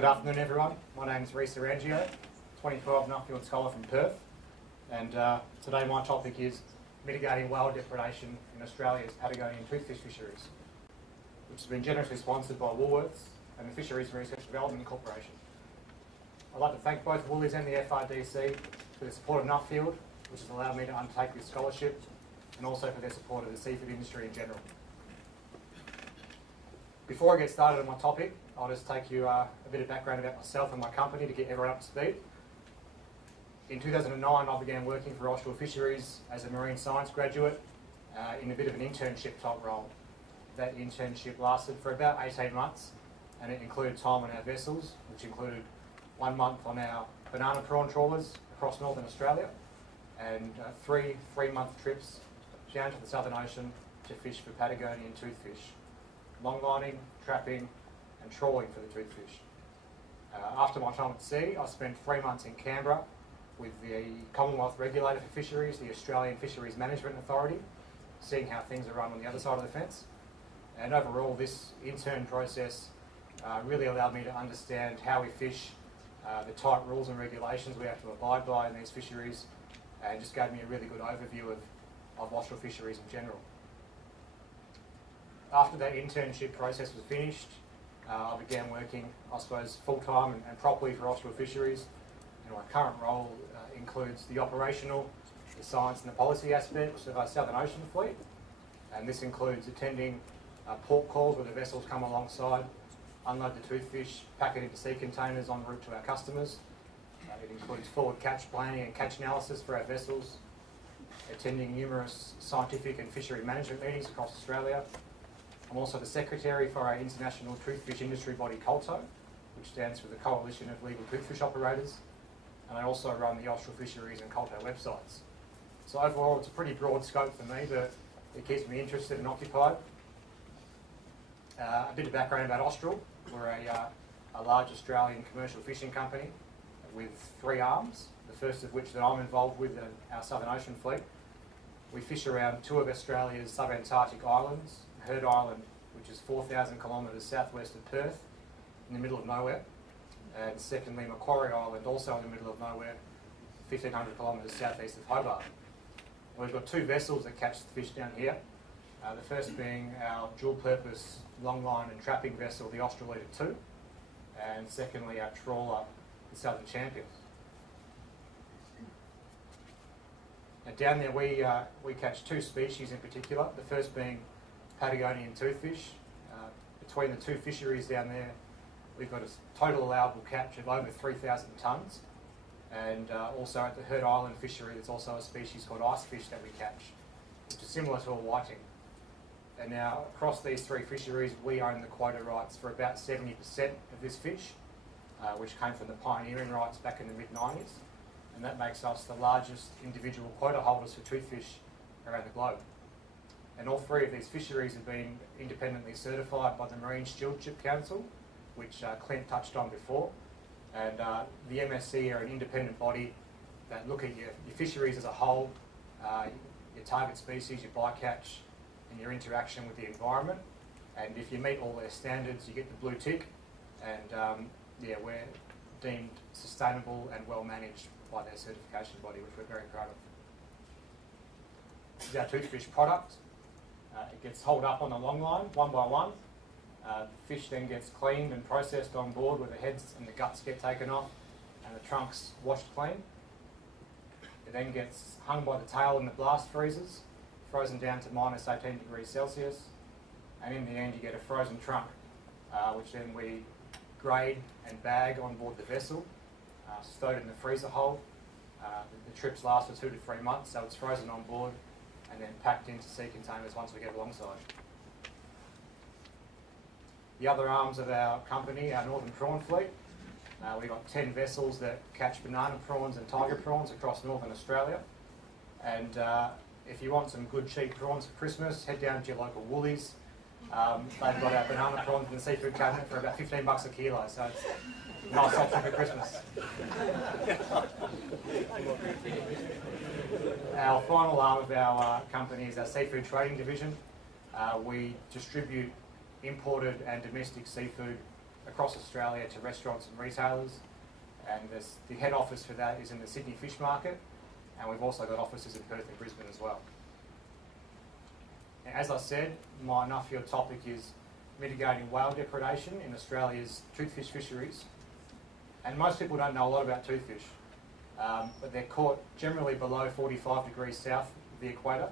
Good afternoon, everyone. My name's Rhys, 2012 Nuffield scholar from Perth, and today my topic is mitigating whale depredation in Australia's Patagonian toothfish fisheries, which has been generously sponsored by Woolworths and the Fisheries Research Development Corporation. I'd like to thank both Woolies and the FRDC for the support of Nuffield, which has allowed me to undertake this scholarship, and also for their support of the seafood industry in general. Before I get started on my topic, I'll just take you a bit of background about myself and my company to get everyone up to speed. In 2009, I began working for Austral Fisheries as a marine science graduate in a bit of an internship type role. That internship lasted for about 18 months, and it included time on our vessels, which included 1 month on our banana prawn trawlers across northern Australia, and three 3-month trips down to the Southern Ocean to fish for Patagonian toothfish, longlining, trapping and trawling for the toothfish. After my time at sea, I spent 3 months in Canberra with the Commonwealth Regulator for Fisheries, the Australian Fisheries Management Authority, seeing how things are run on the other side of the fence. And overall, this intern process really allowed me to understand how we fish, the tight rules and regulations we have to abide by in these fisheries, and just gave me a really good overview of Austral fisheries in general. After that internship process was finished, I began working, I suppose, full-time and properly for Austral Fisheries. And my current role includes the operational, the science and the policy aspects of our Southern Ocean fleet. And this includes attending port calls where the vessels come alongside, unload the toothfish, pack it into sea containers en route to our customers. It includes forward catch planning and catch analysis for our vessels, attending numerous scientific and fishery management meetings across Australia. I'm also the secretary for our international toothfish industry body, COLTO, which stands for the Coalition of Legal Toothfish Operators, and I also run the Austral Fisheries and COLTO websites. So overall, it's a pretty broad scope for me, but it keeps me interested and occupied. A bit of background about Austral. We're a large Australian commercial fishing company with 3 arms, the first of which that I'm involved with, our Southern Ocean fleet. We fish around 2 of Australia's subantarctic islands, Heard Island, which is 4,000 kilometres southwest of Perth, in the middle of nowhere, and secondly Macquarie Island, also in the middle of nowhere, 1,500 kilometres southeast of Hobart. We've got 2 vessels that catch the fish down here, the first being our dual-purpose longline and trapping vessel, the Austral 2, and secondly our trawler, the Southern Champion. Now down there we catch 2 species in particular, the first being Patagonian toothfish. Between the 2 fisheries down there, we've got a total allowable catch of over 3,000 tonnes, and also at the Heard Island fishery there's also a species called icefish that we catch, which is similar to a whiting. And now across these 3 fisheries we own the quota rights for about 70% of this fish, which came from the pioneering rights back in the mid-90s, and that makes us the largest individual quota holders for toothfish around the globe. And all 3 of these fisheries have been independently certified by the Marine Stewardship Council, which Clint touched on before. And the MSC are an independent body that look at your fisheries as a whole, your target species, your bycatch, and your interaction with the environment. And if you meet all their standards, you get the blue tick. And we're deemed sustainable and well managed by their certification body, which we're very proud of. This is our toothfish product. It gets hauled up on the long line, one by one. The fish then gets cleaned and processed on board, where the heads and the guts get taken off and the trunks washed clean. It then gets hung by the tail in the blast freezers, frozen down to -18 degrees Celsius, and in the end you get a frozen trunk, which then we grade and bag on board the vessel, stowed in the freezer hold. The trips last for 2 to 3 months, so it's frozen on board and then packed into sea containers once we get alongside. The other arms of our company, our northern prawn fleet, we've got 10 vessels that catch banana prawns and tiger prawns across northern Australia. And if you want some good cheap prawns for Christmas, head down to your local Woolies. They've got our banana prawns in the seafood cabinet for about $15 a kilo, so it's a nice option for Christmas. Our final arm of our company is our seafood trading division. We distribute imported and domestic seafood across Australia to restaurants and retailers, and the head office for that is in the Sydney Fish Market, and we've also got offices in Perth and Brisbane as well. Now, as I said, my Nuffield topic is mitigating whale depredation in Australia's toothfish fisheries. And most people don't know a lot about toothfish, but they're caught generally below 45 degrees south of the equator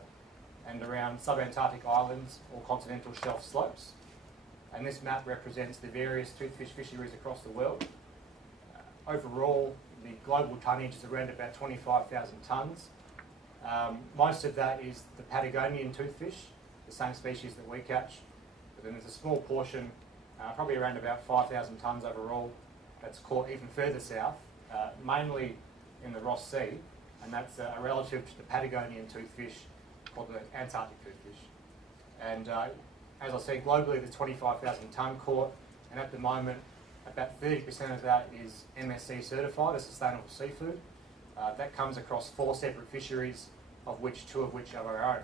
and around subantarctic islands or continental shelf slopes. And this map represents the various toothfish fisheries across the world. Overall, the global tonnage is around about 25,000 tonnes. Most of that is the Patagonian toothfish, the same species that we catch. But then there's a small portion, probably around about 5,000 tonnes overall, that's caught even further south, mainly in the Ross Sea, and that's a relative to the Patagonian toothfish called the Antarctic toothfish. And as I said, globally there's 25,000 tonne caught, and at the moment about 30% of that is MSC certified as sustainable seafood. That comes across 4 separate fisheries, of which 2 of which are our own,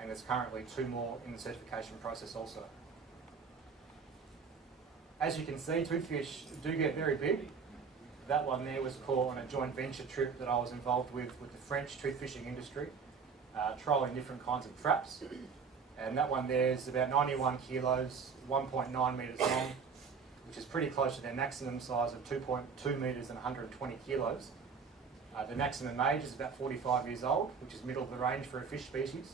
and there's currently 2 more in the certification process also. As you can see, toothfish do get very big. That one there was caught on a joint venture trip that I was involved with the French toothfishing industry, trialling different kinds of traps. And that one there is about 91 kilos, 1.9 metres long, which is pretty close to their maximum size of 2.2 metres and 120 kilos. The maximum age is about 45 years old, which is middle of the range for a fish species.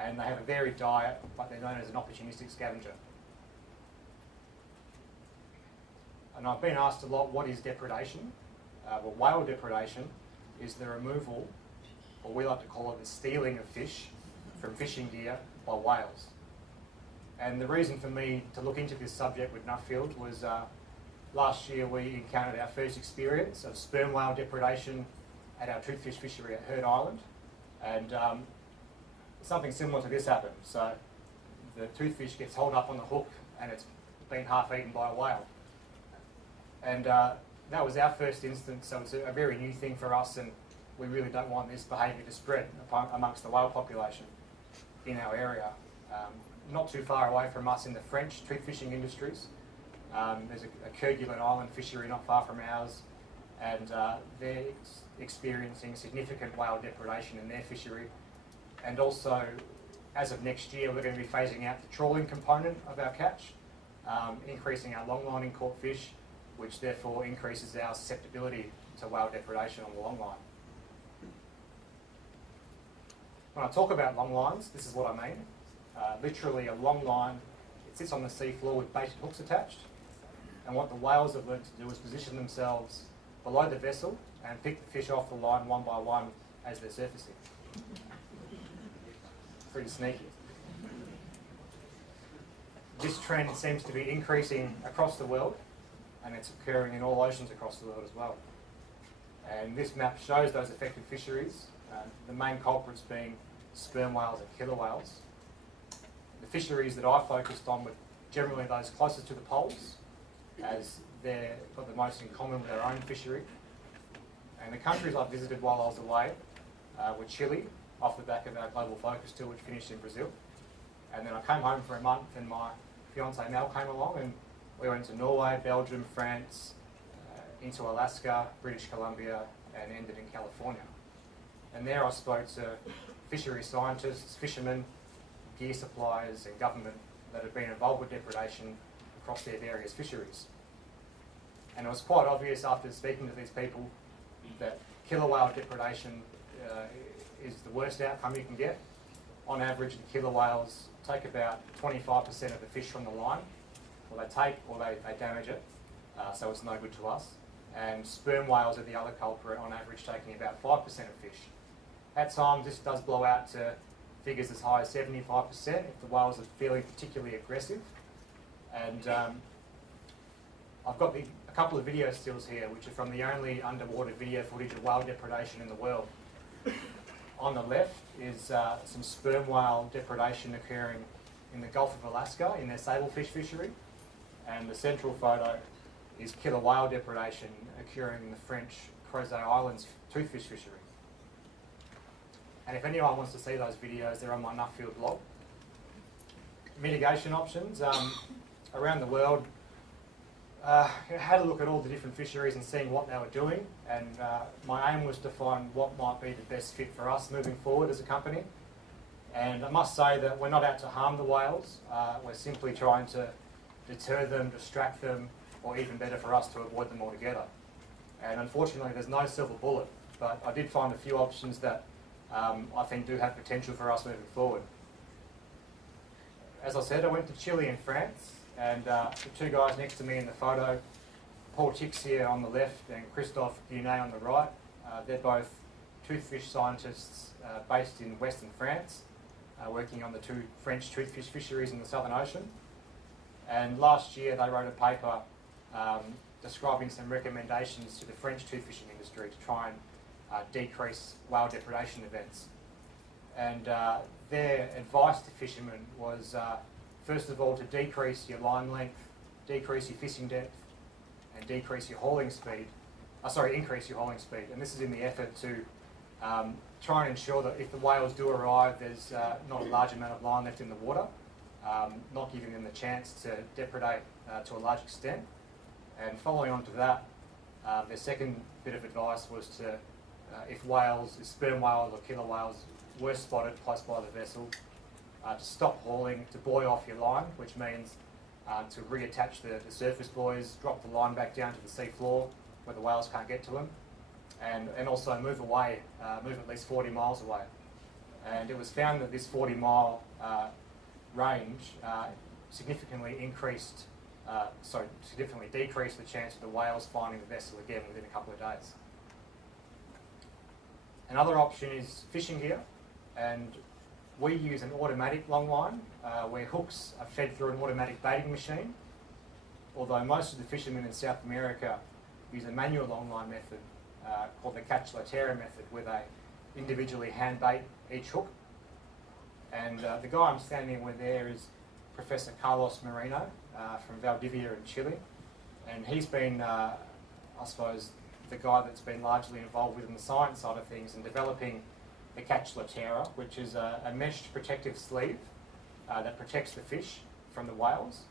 And they have a varied diet, but they're known as an opportunistic scavenger. And I've been asked a lot, what is depredation? Well, whale depredation is the removal, or we like to call it the stealing of fish from fishing gear by whales. And the reason for me to look into this subject with Nuffield was last year we encountered our first experience of sperm whale depredation at our toothfish fishery at Heard Island. And something similar to this happened. So the toothfish gets hauled up on the hook and it's been half eaten by a whale. And that was our first instance, so it's a very new thing for us, and we really don't want this behaviour to spread amongst the whale population in our area. Not too far away from us in the French toothfishing industries, there's a Kerguelen Island fishery not far from ours, and they're experiencing significant whale depredation in their fishery. And also, as of next year, we're going to be phasing out the trawling component of our catch, increasing our longline in caught fish, which therefore increases our susceptibility to whale depredation on the long line. When I talk about long lines, this is what I mean. Literally a long line, it sits on the sea floor with baited hooks attached, and what the whales have learned to do is position themselves below the vessel and pick the fish off the line one by one as they're surfacing. Pretty sneaky. This trend seems to be increasing across the world, and it's occurring in all oceans across the world as well. And this map shows those affected fisheries, the main culprits being sperm whales and killer whales. The fisheries that I focused on were generally those closest to the poles, as they've got the most in common with our own fishery. And the countries I visited while I was away were Chile, off the back of our global focus tour, which finished in Brazil. And then I came home for a month, and my fiancée Mel came along, and we went to Norway, Belgium, France, into Alaska, British Columbia, and ended in California. And there I spoke to fishery scientists, fishermen, gear suppliers, and government that have been involved with depredation across their various fisheries. And it was quite obvious after speaking to these people that killer whale depredation is the worst outcome you can get. On average, the killer whales take about 25% of the fish from the line, or they take or they damage it, so it's no good to us. And sperm whales are the other culprit, on average taking about 5% of fish. At times this does blow out to figures as high as 75% if the whales are feeling particularly aggressive. And I've got a couple of video stills here which are from the only underwater video footage of whale depredation in the world. On the left is some sperm whale depredation occurring in the Gulf of Alaska in their sablefish fishery, and the central photo is killer whale depredation occurring in the French Crozet Islands toothfish fishery. And if anyone wants to see those videos, they're on my Nuffield blog. Mitigation options. Around the world, had a look at all the different fisheries and seeing what they were doing, and my aim was to find what might be the best fit for us moving forward as a company. And I must say that we're not out to harm the whales, we're simply trying to deter them, distract them, or even better for us, to avoid them altogether. And unfortunately there's no silver bullet, but I did find a few options that I think do have potential for us moving forward. As I said, I went to Chile and France, and the two guys next to me in the photo, Paul Tixier on the left and Christophe Guinet on the right, they're both toothfish scientists based in Western France, working on the two French toothfish fisheries in the Southern Ocean. And last year they wrote a paper describing some recommendations to the French toothfishing industry to try and decrease whale depredation events. And their advice to fishermen was, first of all, to decrease your line length, decrease your fishing depth, and decrease your hauling speed. Increase your hauling speed. And this is in the effort to try and ensure that if the whales do arrive, there's not a large amount of line left in the water, not giving them the chance to depredate to a large extent. And following on to that, their second bit of advice was to, if sperm whales or killer whales were spotted close by the vessel, to stop hauling, to buoy off your line, which means to reattach the surface buoys, drop the line back down to the sea floor where the whales can't get to them, and also move away, move at least 40 miles away. And it was found that this 40-mile range significantly decreased the chance of the whales finding the vessel again within a couple of days. Another option is fishing gear, and we use an automatic long line where hooks are fed through an automatic baiting machine, although most of the fishermen in South America use a manual long line method called the catch la terra method, where they individually hand bait each hook. And the guy I'm standing with there is Professor Carlos Moreno from Valdivia in Chile, and he's been, I suppose, the guy that's been largely involved within the science side of things and developing the catch la terra, which is a meshed protective sleeve that protects the fish from the whales.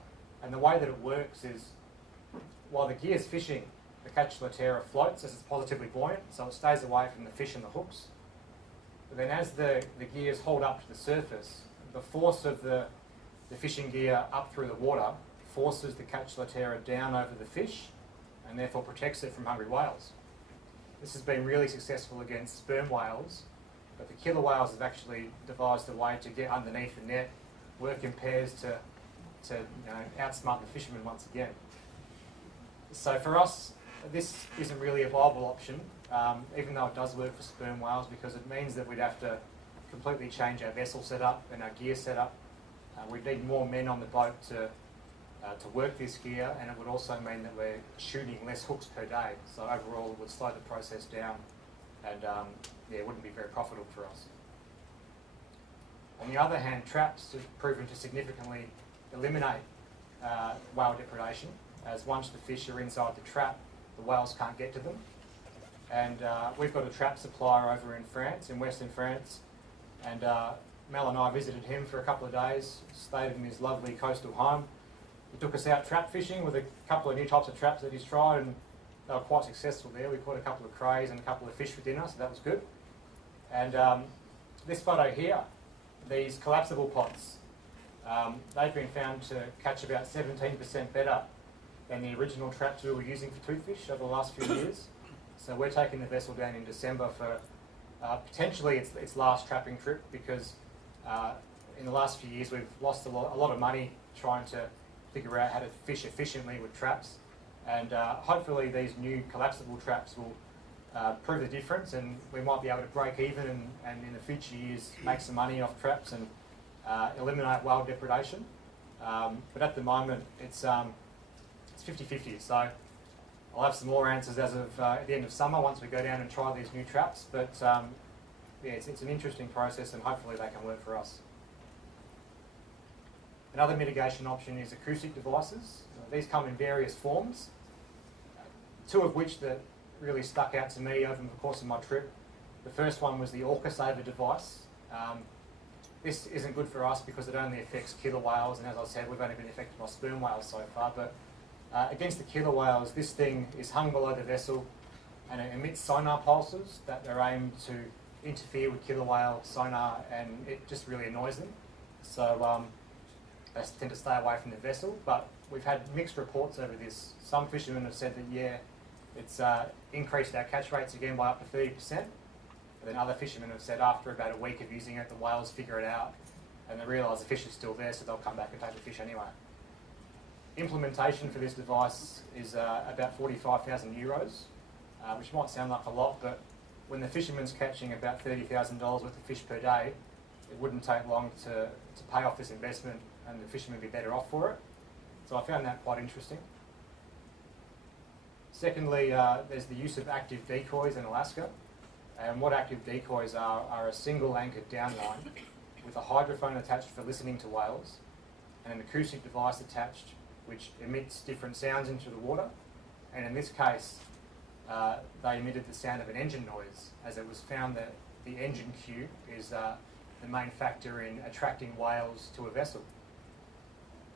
And the way that it works is, while the gear's fishing, the catch la terra floats as it's positively buoyant, so it stays away from the fish and the hooks. But then as the gears hold up to the surface, the force of the fishing gear up through the water forces the catch la terra down over the fish and therefore protects it from hungry whales. This has been really successful against sperm whales, but the killer whales have actually devised a way to get underneath the net, work in pairs to outsmart the fishermen once again. So for us, this isn't really a viable option, even though it does work for sperm whales, because it means that we'd have to completely change our vessel setup and our gear setup. We'd need more men on the boat to work this gear, and it would also mean that we're shooting less hooks per day. So overall, it would slow the process down, and it wouldn't be very profitable for us. On the other hand, traps have proven to significantly eliminate whale depredation, as once the fish are inside the trap, the whales can't get to them. And we've got a trap supplier over in France, in Western France, and Mel and I visited him for a couple of days, stayed in his lovely coastal home. He took us out trap fishing with a couple of new types of traps that he's tried, and they were quite successful there. We caught a couple of crays and a couple of fish for dinner, so that was good. And this photo here, these collapsible pots, they've been found to catch about 17% better than the original traps we were using for toothfish over the last few years. So we're taking the vessel down in December for potentially its last trapping trip, because in the last few years we've lost a lot of money trying to figure out how to fish efficiently with traps, and hopefully these new collapsible traps will prove the difference, and we might be able to break even and in the future years make some money off traps and eliminate whale depredation. But at the moment it's 50-50, so I'll have some more answers as of at the end of summer once we go down and try these new traps, but yeah, it's an interesting process, and hopefully they can work for us. Another mitigation option is acoustic devices. These come in various forms, two of which that really stuck out to me over the course of my trip. The first one was the Orca Saver device. This isn't good for us because it only affects killer whales, and as I said, we've only been affected by sperm whales so far, but Against the killer whales, this thing is hung below the vessel and it emits sonar pulses that are aimed to interfere with killer whale sonar, and it just really annoys them. So they tend to stay away from the vessel, but we've had mixed reports over this. Some fishermen have said that, yeah, it's increased our catch rates again by up to 30%. And then other fishermen have said after about a week of using it, the whales figure it out and they realise the fish is still there, so they'll come back and take the fish anyway. Implementation for this device is about €45,000, which might sound like a lot, but when the fisherman's catching about $30,000 worth of fish per day, it wouldn't take long to pay off this investment and the fisherman would be better off for it. So I found that quite interesting. Secondly, there's the use of active decoys in Alaska. And what active decoys are a single anchored downline with a hydrophone attached for listening to whales and an acoustic device attached which emits different sounds into the water. And in this case, they emitted the sound of an engine noise, as it was found that the engine cue is the main factor in attracting whales to a vessel.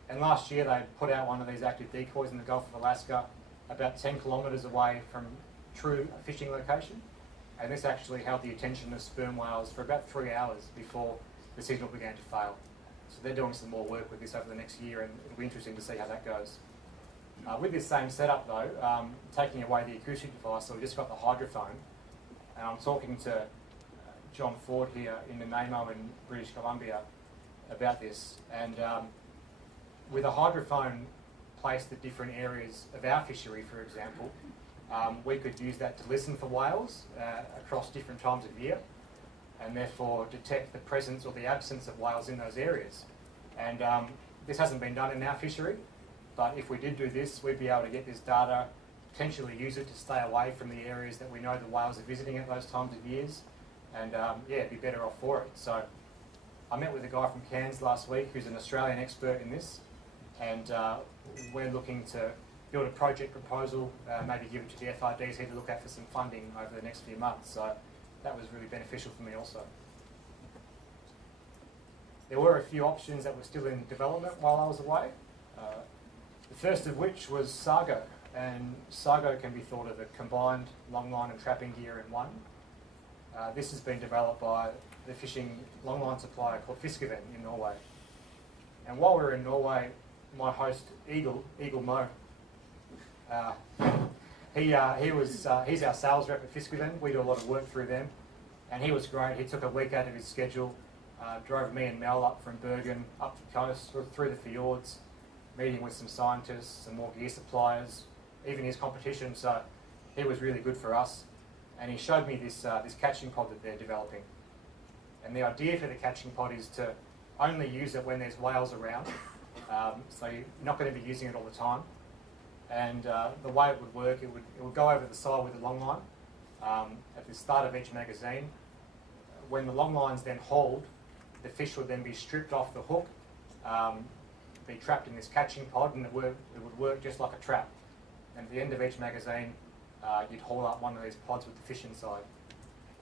And last year they put out one of these active decoys in the Gulf of Alaska about 10 kilometres away from true fishing location, and this actually held the attention of sperm whales for about 3 hours before the signal began to fail. So they're doing some more work with this over the next year, and it'll be interesting to see how that goes. With this same setup though, taking away the acoustic device, so we just got the hydrophone, and I'm talking to John Ford here in Nanaimo in British Columbia about this, and with a hydrophone placed at different areas of our fishery, for example, we could use that to listen for whales across different times of year and therefore detect the presence or the absence of whales in those areas. And this hasn't been done in our fishery, but if we did do this, we'd be able to get this data, potentially use it to stay away from the areas that we know the whales are visiting at those times of years, and yeah, be better off for it. So I met with a guy from Cairns last week who's an Australian expert in this, and we're looking to build a project proposal, maybe give it to the FRDC to look at for some funding over the next few months. So that was really beneficial for me also. There were a few options that were still in development while I was away. The first of which was Sargo, and Sargo can be thought of a combined longline and trapping gear in one. This has been developed by the fishing longline supplier called Fiskeven in Norway. And while we were in Norway, my host, Eagle Mo, he's our sales rep at Fiskeven. We do a lot of work through them, and he was great. He took a week out of his schedule, drove me and Mel up from Bergen, up the coast, through the fjords, meeting with some scientists, some more gear suppliers, even his competition, so he was really good for us. And he showed me this catching pod that they're developing. And the idea for the catching pod is to only use it when there's whales around, so you're not going to be using it all the time. And the way it would work, it would go over the side with the long line at the start of each magazine. When the long line's then hauled, the fish would then be stripped off the hook, be trapped in this catching pod, and it would work just like a trap. And at the end of each magazine, you'd haul up one of these pods with the fish inside.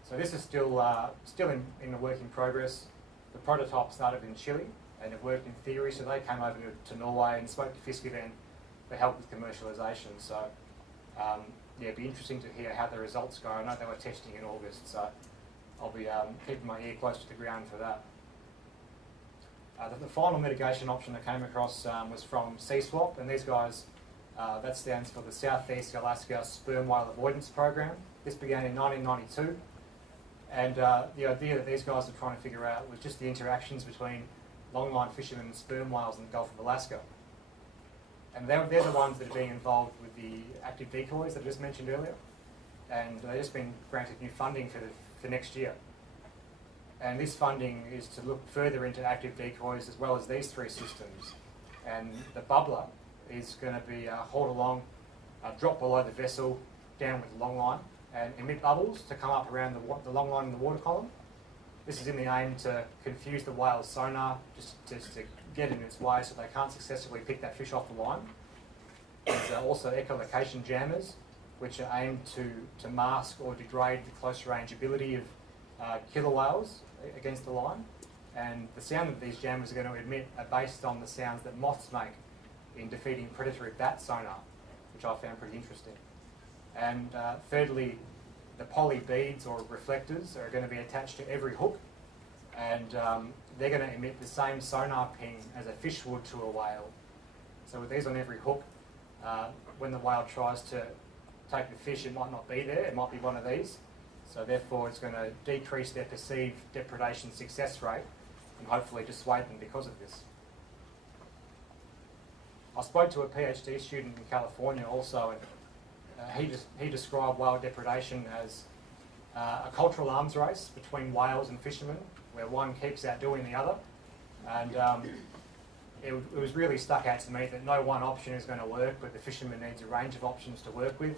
So this is still in the work in progress. The prototype started in Chile, and it worked in theory, so they came over to Norway and spoke to Fiskeven for help with commercialisation. So yeah, it'd be interesting to hear how the results go. I know they were testing in August, so I'll be keeping my ear close to the ground for that. The final mitigation option that came across was from CSWAP, and these guys, that stands for the Southeast Alaska Sperm Whale Avoidance Program. This began in 1992, and the idea that these guys were trying to figure out was just the interactions between longline fishermen and sperm whales in the Gulf of Alaska. And they're the ones that are being involved with the active decoys that I just mentioned earlier, and they've just been granted new funding for next year. And this funding is to look further into active decoys as well as these three systems. And the bubbler is going to be hauled along, drop below the vessel, down with the long line, and emit bubbles to come up around the long line in the water column. This is in the aim to confuse the whale's sonar, just to get in its way so they can't successfully pick that fish off the line. There's also echolocation jammers, which are aimed to mask or degrade the close range ability of killer whales against the line. And the sound that these jammers are going to emit are based on the sounds that moths make in defeating predatory bat sonar, which I found pretty interesting. And thirdly, the poly beads or reflectors are going to be attached to every hook, and they're going to emit the same sonar ping as a fish would to a whale. So with these on every hook, when the whale tries to take the fish, it might not be there, it might be one of these. So therefore it's going to decrease their perceived depredation success rate and hopefully dissuade them because of this. I spoke to a PhD student in California also, and he described whale depredation as a cultural arms race between whales and fishermen, where one keeps outdoing the other. And it was really stuck out to me that no one option is going to work, but the fisherman needs a range of options to work with,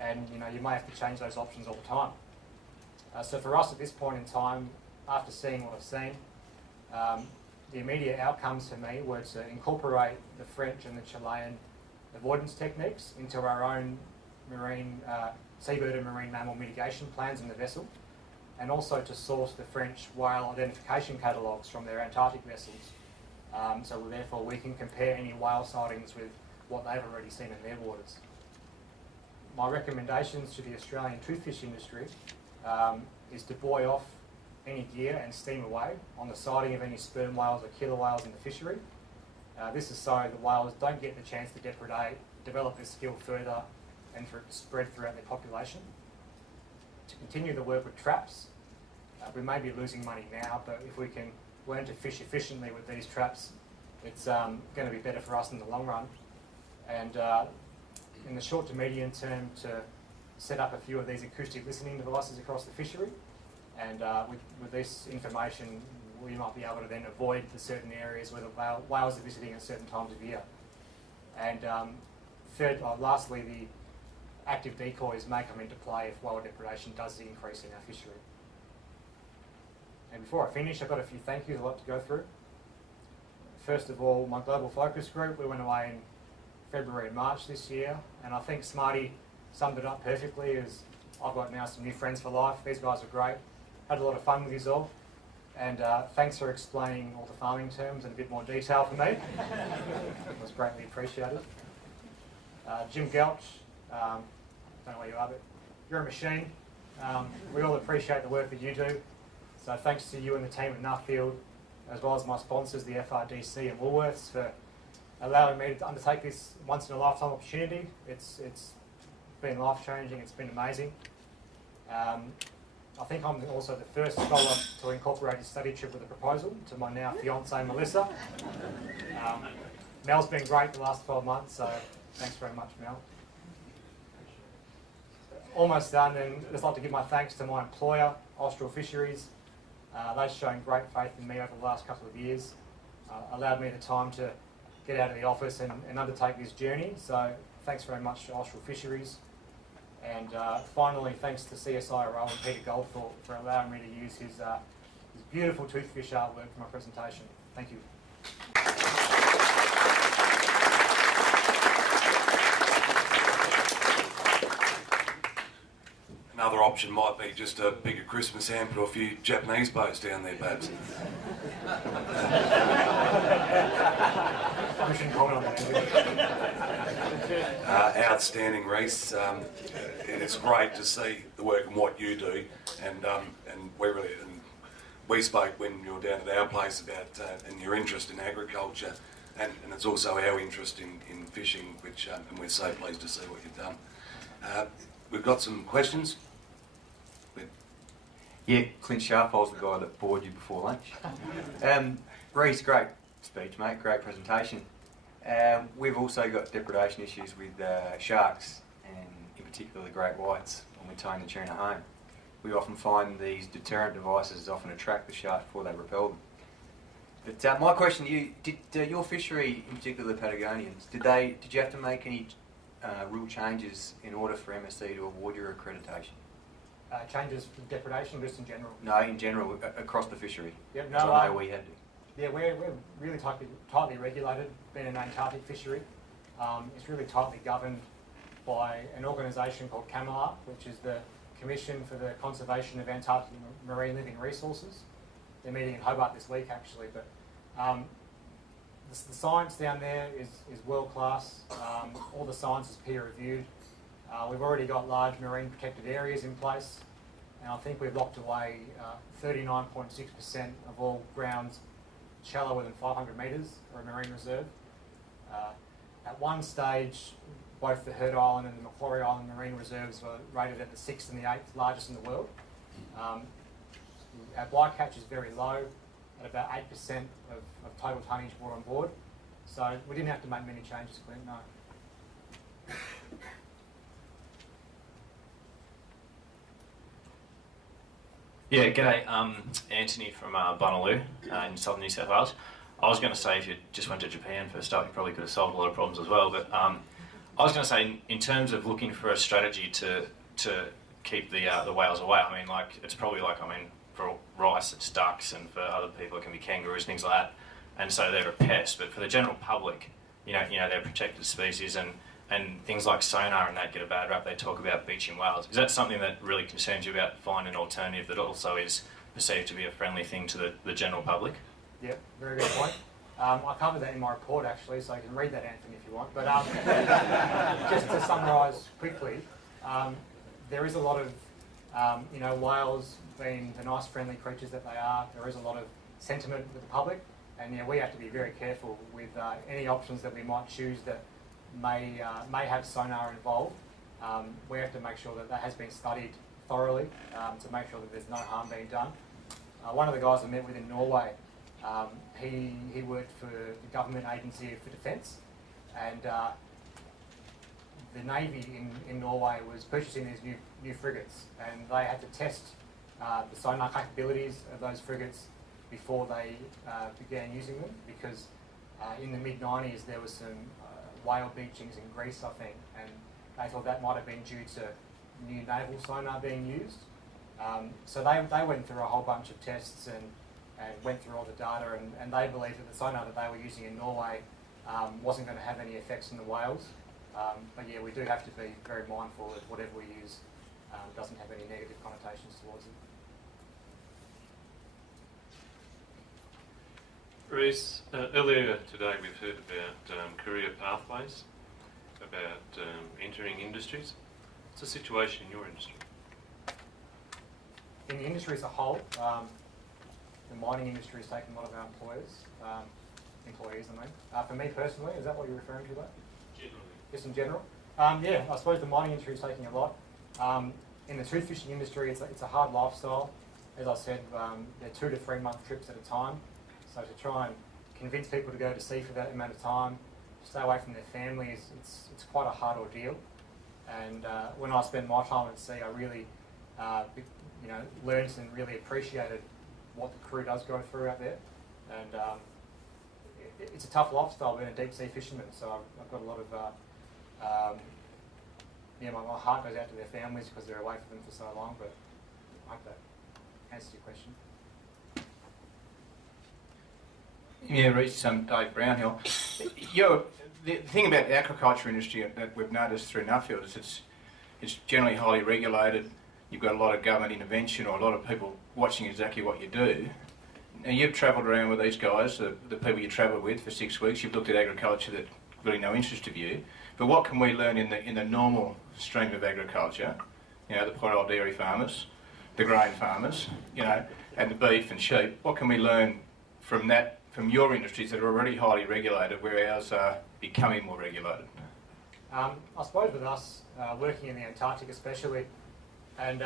and you may have to change those options all the time. So for us at this point in time, after seeing what I've seen, the immediate outcomes for me were to incorporate the French and the Chilean avoidance techniques into our own marine, seabird and marine mammal mitigation plans in the vessel, and also to source the French whale identification catalogues from their Antarctic vessels. So therefore we can compare any whale sightings with what they've already seen in their waters. My recommendations to the Australian toothfish industry is to buoy off any gear and steam away on the sighting of any sperm whales or killer whales in the fishery. This is so the whales don't get the chance to depredate, develop their skill further, and for it to spread throughout their population. To continue the work with traps, we may be losing money now, but if we can learn to fish efficiently with these traps, it's going to be better for us in the long run. And in the short to medium term, to set up a few of these acoustic listening devices across the fishery. And with this information, we might be able to then avoid the certain areas where the whales are visiting at certain times of year. And lastly, the active decoys may come into play if whale depredation does increase in our fishery. And before I finish, I've got a few thank yous I'd like to go through. First of all, my global focus group, we went away in February and March this year, and I think Smarty summed it up perfectly as I've got now some new friends for life. These guys are great. Had a lot of fun with you all. And thanks for explaining all the farming terms in a bit more detail for me. It was greatly appreciated. Jim Gelch, don't know where you are, but you're a machine. We all appreciate the work that you do. So thanks to you and the team at Nuffield, as well as my sponsors, the FRDC and Woolworths, for allowing me to undertake this once-in-a-lifetime opportunity. It's been life-changing, it's been amazing. I think I'm also the first scholar to incorporate a study trip with a proposal to my now fiancée Melissa. Mel's been great the last 12 months, so thanks very much, Mel. Almost done, and I'd just like to give my thanks to my employer, Austral Fisheries. They've shown great faith in me over the last couple of years, allowed me the time to get out of the office and undertake this journey, so thanks very much to Austral Fisheries. And finally, thanks to CSIRO and Peter Goldthorpe for allowing me to use his beautiful toothfish artwork for my presentation. Thank you. Another option might be just a bigger Christmas hamper or a few Japanese boats down there, perhaps. Outstanding, Rhys. It's great to see the work and what you do, and we spoke when you were down at our place about and your interest in agriculture, and it's also our interest in fishing, which and we're so pleased to see what you've done. We've got some questions. Yeah, Clint Sharp, I was the guy that bored you before lunch. Rhys, great speech, mate, great presentation. We've also got depredation issues with sharks, and in particular the great whites, when we're towing the tuna home. We often find these deterrent devices often attract the shark before they repel them. But my question to you, did your fishery, in particular the Patagonians, did you have to make any rule changes in order for MSC to award your accreditation? Changes for depredation, just in general? No, in general, across the fishery. Yep, no, I know we had to. Yeah, we're really tightly regulated, being an Antarctic fishery. It's really tightly governed by an organisation called CAMARC, which is the Commission for the Conservation of Antarctic Marine Living Resources. They're meeting in Hobart this week, actually, but the science down there is world class. All the science is peer reviewed. We've already got large marine protected areas in place, and I think we've locked away 39.6% of all grounds shallower than 500 metres are a marine reserve. At one stage, both the Heard Island and the Macquarie Island marine reserves were rated at the 6th and the 8th largest in the world. Our bycatch is very low, at about 8% of total tonnage brought on board. So we didn't have to make many changes, Clint, no. Yeah, g'day. Anthony from Bunaloo in southern New South Wales. I was going to say if you just went to Japan first up, you probably could have solved a lot of problems as well. But I was going to say, in terms of looking for a strategy to keep the whales away, I mean, like it's probably like, I mean, for Rhys it's ducks, and for other people it can be kangaroos, things like that. And so they're a pest. But for the general public, you know, they're protected species, and things like sonar and that get a bad rap. They talk about beaching whales. Is that something that really concerns you about finding an alternative that also is perceived to be a friendly thing to the general public? Yeah, very good point. I covered that in my report actually, so you can read that, Anthony, if you want. But just to summarise quickly, there is a lot of, whales being the nice friendly creatures that they are, there is a lot of sentiment with the public, and we have to be very careful with any options that we might choose that may have sonar involved. We have to make sure that that has been studied thoroughly to make sure that there's no harm being done. One of the guys I met with in Norway, he worked for the Government Agency for Defence, and the Navy in Norway was purchasing these new frigates, and they had to test the sonar capabilities of those frigates before they began using them, because in the mid-90s there was some whale beachings in Greece, I think, and they thought that might have been due to new naval sonar being used. So they went through a whole bunch of tests and went through all the data, and they believed that the sonar that they were using in Norway wasn't going to have any effects on the whales. But yeah, we do have to be very mindful that whatever we use doesn't have any negative connotations towards it. Rhys, earlier today we've heard about career pathways, about entering industries. What's the situation in your industry? In the industry as a whole, the mining industry is taking a lot of our employees, I mean. For me personally, is that what you're referring to, though? Generally. Just in general? Yeah, I suppose the mining industry is taking a lot. In the tooth fishing industry, it's a hard lifestyle. As I said, they're 2 to 3 month trips at a time. So to try and convince people to go to sea for that amount of time, stay away from their families, it's quite a hard ordeal. And when I spend my time at sea, I really, learned and really appreciated what the crew does go through out there. And it's a tough lifestyle being a deep sea fisherman. So I've got a lot of, my heart goes out to their families because they're away from them for so long. But I hope that answers your question. Yeah, Rhys, Dave Brownhill. The thing about the agriculture industry that we've noticed through Nuffield is it's generally highly regulated. You've got a lot of government intervention or a lot of people watching exactly what you do. Now, you've travelled around with these guys, the people you travelled with for 6 weeks. You've looked at agriculture that really no interest of you. But what can we learn in the normal stream of agriculture? The poor old dairy farmers, the grain farmers, and the beef and sheep. What can we learn from that? From your industries that are already highly regulated, where ours are becoming more regulated? I suppose with us, working in the Antarctic especially, and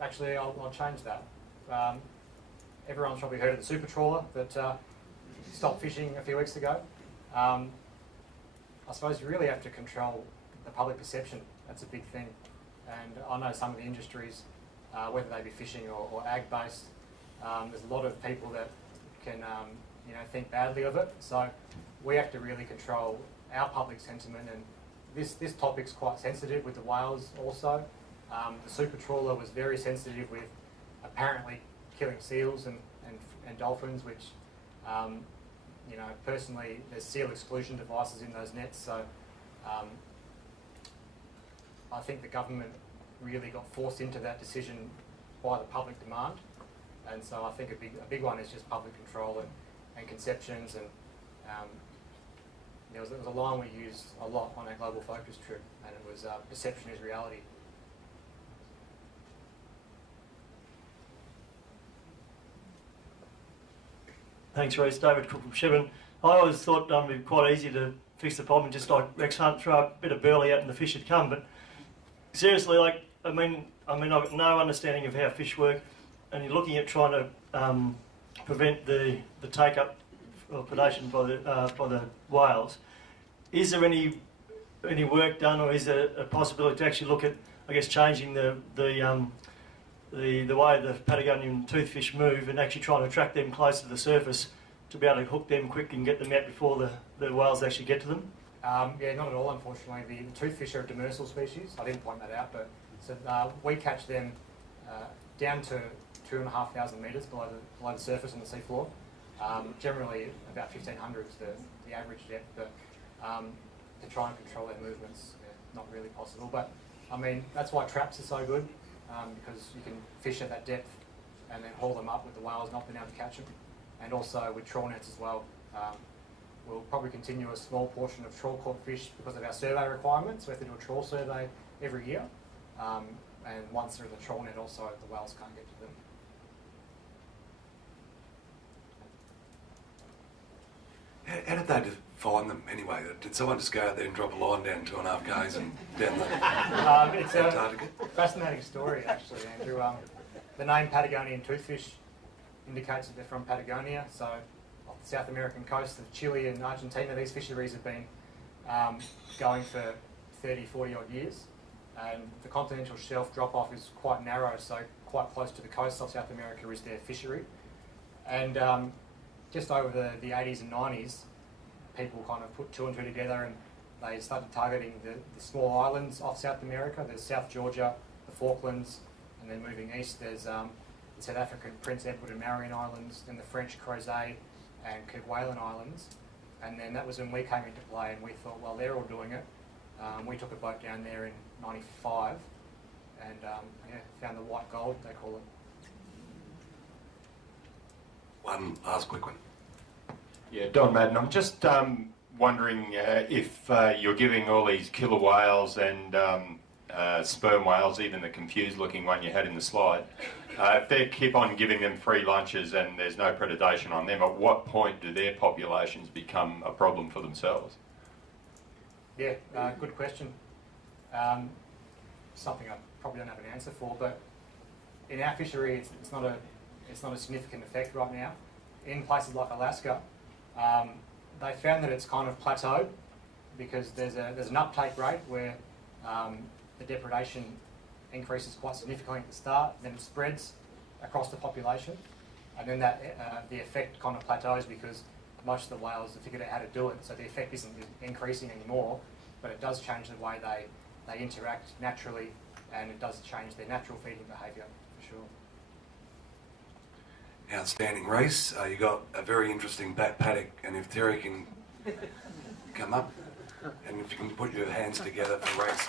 actually I'll change that. Everyone's probably heard of the super trawler that stopped fishing a few weeks ago. I suppose you really have to control the public perception. That's a big thing. And I know some of the industries, whether they be fishing or ag-based, there's a lot of people that can think badly of it. So we have to really control our public sentiment, and this topic's quite sensitive with the whales also. The super trawler was very sensitive with apparently killing seals and dolphins, which personally there's seal exclusion devices in those nets, so I think the government really got forced into that decision by the public demand. And so I think a big one is just public control and conceptions, and There was a line we used a lot on our global focus trip, and it was perception is reality. Thanks, Rhys. David Cook from Shepparton. I always thought it would be quite easy to fix the problem, just like Rex Hunt, throw a bit of burley out and the fish would come. But seriously, like, I've got no understanding of how fish work, and you're looking at trying to prevent the take-up of predation by the whales. Is there any work done, or is there a possibility to actually look at, I guess, changing the way the Patagonian toothfish move and actually trying to attract them close to the surface to be able to hook them quick and get them out before the whales actually get to them? Yeah, not at all, unfortunately. The toothfish are a demersal species. I didn't point that out, but so, we catch them down to 2,500 metres below the surface on the seafloor. Generally, about 1,500 is the average depth, but to try and control their movements, not really possible. But I mean, that's why traps are so good, because you can fish at that depth and then haul them up with the whales not being able to catch them. And also with trawl nets as well. We'll probably continue a small portion of trawl caught fish because of our survey requirements. We have to do a trawl survey every year. And once they're in the trawl net also, the whales can't get to them. How did they find them anyway? Did someone just go out there and drop a line down 2.5 k's and down the It's Antarctica? a fascinating story, actually, Andrew. The name Patagonian toothfish indicates that they're from Patagonia, so off the South American coast of Chile and Argentina, these fisheries have been going for 30, 40 odd years. And the continental shelf drop-off is quite narrow, so quite close to the coast of South America is their fishery. And just over the 80s and 90s, people kind of put two and two together and they started targeting the small islands off South America. There's South Georgia, the Falklands, and then moving east there's the South African Prince Edward and Marion Islands, then the French Crozet and Kerguelen Islands. And then that was when we came into play and we thought, well, they're all doing it. We took a boat down there in '95 and found the white gold, they call it. One last quick one. Yeah, Don Madden, I'm just wondering if you're giving all these killer whales and sperm whales, even the confused looking one you had in the slide, if they keep on giving them free lunches and there's no predation on them, at what point do their populations become a problem for themselves? Yeah, good question. Something I probably don't have an answer for, but in our fishery it's not a significant effect right now. In places like Alaska, they found that it's kind of plateaued because there's an uptake rate where the depredation increases quite significantly at the start, then it spreads across the population, and then the effect kind of plateaus because most of the whales have figured out how to do it, so the effect isn't increasing anymore, but it does change the way they interact naturally, and it does change their natural feeding behaviour, for sure. Outstanding, Rhys. You got a very interesting bat paddock, and if Terry can come up, and if you can put your hands together for Rhys.